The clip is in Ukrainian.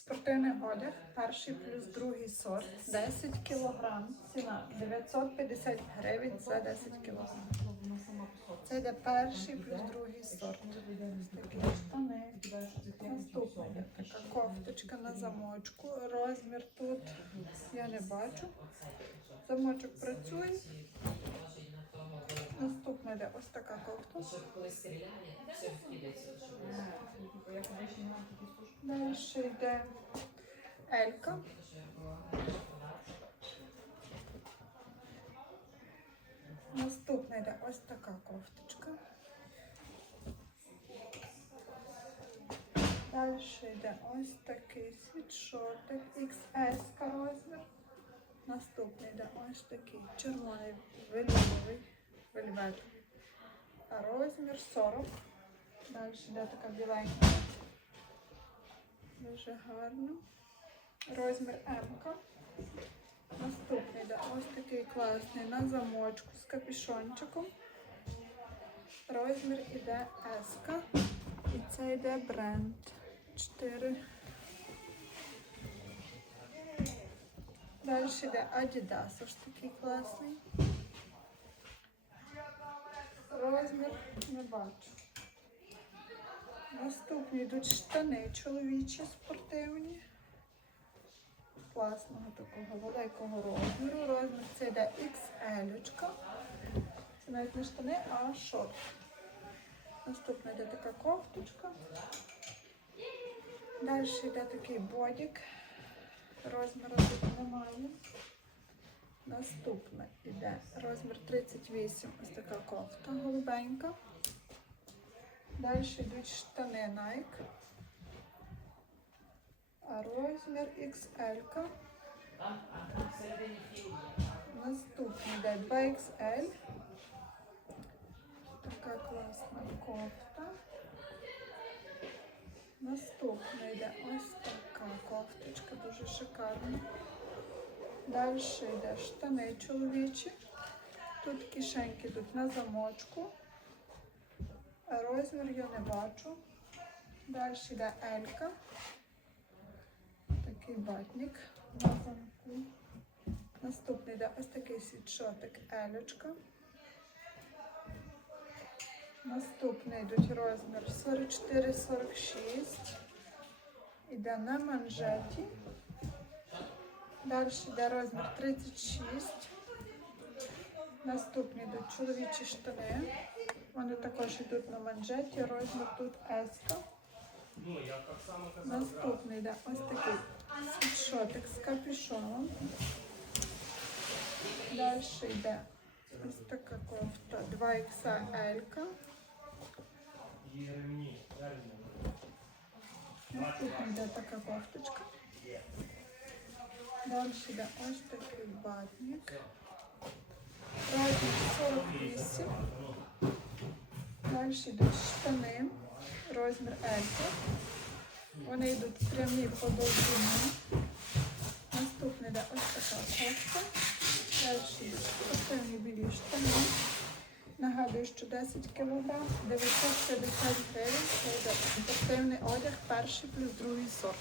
Спортивний одяг, перший плюс другий сорт, 10 кг, ціна 950 гривень за 10 кг. Це йде перший плюс другий сорт. Такі штани. Наступна така кофточка на замочку. Розмір тут я не бачу. Замочок працює. Наступна йде ось така кофта. Далі йде Елька. Наступна йде ось така кофточка. Далі йде ось такий світшотик XS розмір. Наступний йде ось такий червоний вельветовий вельвет. Розмір 40. Далі йде така біленька. Дуже гарно. Розмір М. Наступний йде ось такий класний на замочку з капюшончиком. Розмір іде S. І це йде бренд 4. Далі йде Adidas, ось такий класний. Розмір не бачу. Наступні йдуть штани чоловічі спортивні. Класного такого великого розміру. Розмір це йде XL. Це навіть не штани, а шорт. Наступна йде така кофточка. Далі йде такий бодік. Розміру тут немає. Наступна йде розмір 38, ось така кофта голубенька. Далі йдуть штани Nike. А розмір XL. Наступний йде 2XL. Така класна кофта. Наступна йде ось така кофточка, дуже шикарна. Далі йде штани чоловічі. Тут кишеньки тут на замочку. Розмір я не бачу. Далі йде Елька. Такий батник. Наступний йде ось такий світшотик Елечка. Наступний йдуть розмір 44-46. Іде на манжеті. Далі йде розмір 36. Наступні йдуть чоловічі штани. Вони також йдуть на манжеті, розмір тут S. Наступний йде ось такий світшотик з капюшоном. Далі йде ось така кофта 2XL. Наступна йде така кофточка. Далі йде ось такий батник. Розмір 48. Далі йдуть штани, розмір L. Вони йдуть прямі по довжині. Наступний йде ось така кофта. Далі йдуть спортивні білі штани. Нагадую, що 10 кг, 950 гривень. Це йде спортивний одяг, перший плюс другий сорт.